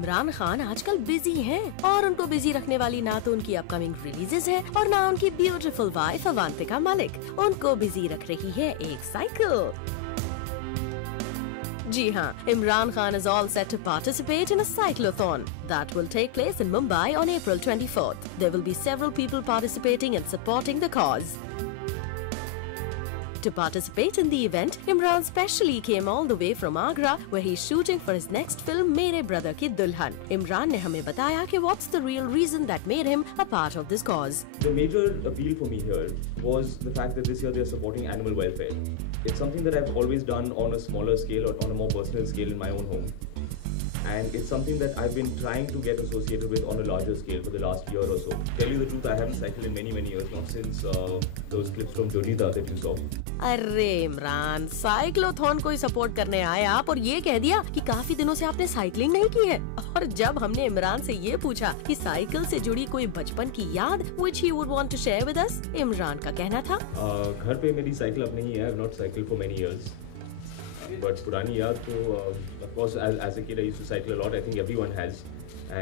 इमरान खान आजकल बिजी हैं और उनको बिजी रखने वाली ना तो उनकी अपकमिंग रिलीजेस है और ना उनकी ब्यूटीफुल वाइफ अवांतिका मलिक। उनको बिजी रख रही है एक साइकिल। जी हाँ, Imran Khan is all set to participate in a cyclothon that will take place in Mumbai on April 24th. There will be several people participating and supporting the cause. To participate in the event, Imran specially came all the way from Agra, where he's shooting for his next film, Mere Brother Ki Dulhan. Imran ने हमें बताया कि what's the real reason that made him a part of this cause. The major appeal for me here was the fact that this year they are supporting animal welfare. It's something that I've always done on a smaller scale or on a more personal scale in my own home. And it's something that I've been trying to get associated with on a larger scale for the last year or so. Tell you the truth, I haven't cycled in many years, not since those clips from Jonita that you saw. अरे Imran, cyclothon को ही support करने आए आप और ये कह दिया कि काफी दिनों से आपने साइकिलिंग नहीं की है। और जब हमने इमरान से ये पूछा कि साइकिल से जुड़ी कोई बचपन की याद which he would want to share with us, Imran का कहना था घर पे मेरी साइकिल अब नहीं है, I've not cycled for many years. But पुरानी याद तो of course as a kid I used to cycle a lot. I think everyone has,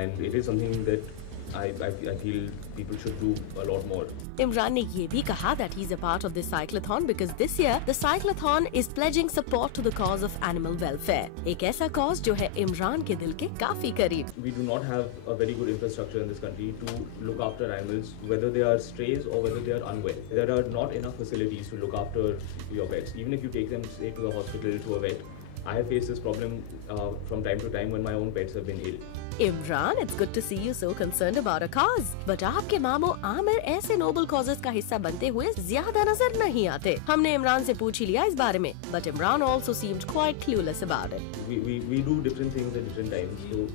and it is something that I feel people should do a lot more. Imran ने ये भी कहा that he's a part of this cyclothon because this year the cyclothon is pledging support to the cause of animal welfare. एक ऐसा cause जो है इमरान के दिल के काफी करीब। We do not have a very good infrastructure in this country to look after animals, whether they are strays or whether they are unwell. There are not enough facilities to look after your pets. Even if you take them, say, to the hospital, to a vet, I have faced this problem from time to time when my own pets have been ill. Imran, it's good to see you so concerned about a cause. But आपके मामो आमिर ऐसे Nobel causes का हिस्सा बनते हुए ज्यादा नजर नहीं आते। हमने इमरान से पूछ ही लिया इस बारे में, but Imran also seemed quite clueless about it. We do different things at different times. So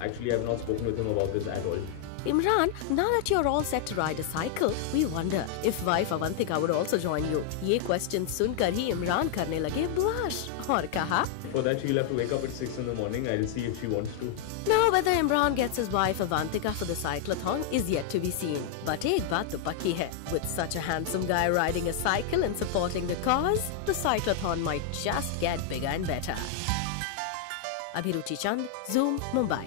actually, I have not spoken with him about this at all. Imran, now that you're all set to ride a cycle, we wonder if wife Avantika would also join you. ये question सुनकर ही इमरान करने लगे blush और कहा For that, she'll have to wake up at 6 in the morning. I'll see if she wants to. Now, whether Imran gets his wife Avantika for the cyclothon is yet to be seen. But एक बात तो पक्की है, with such a handsome guy riding a cycle and supporting the cause, the cyclothon might just get bigger and better. Abhiruchi Chand, Zoom, Mumbai.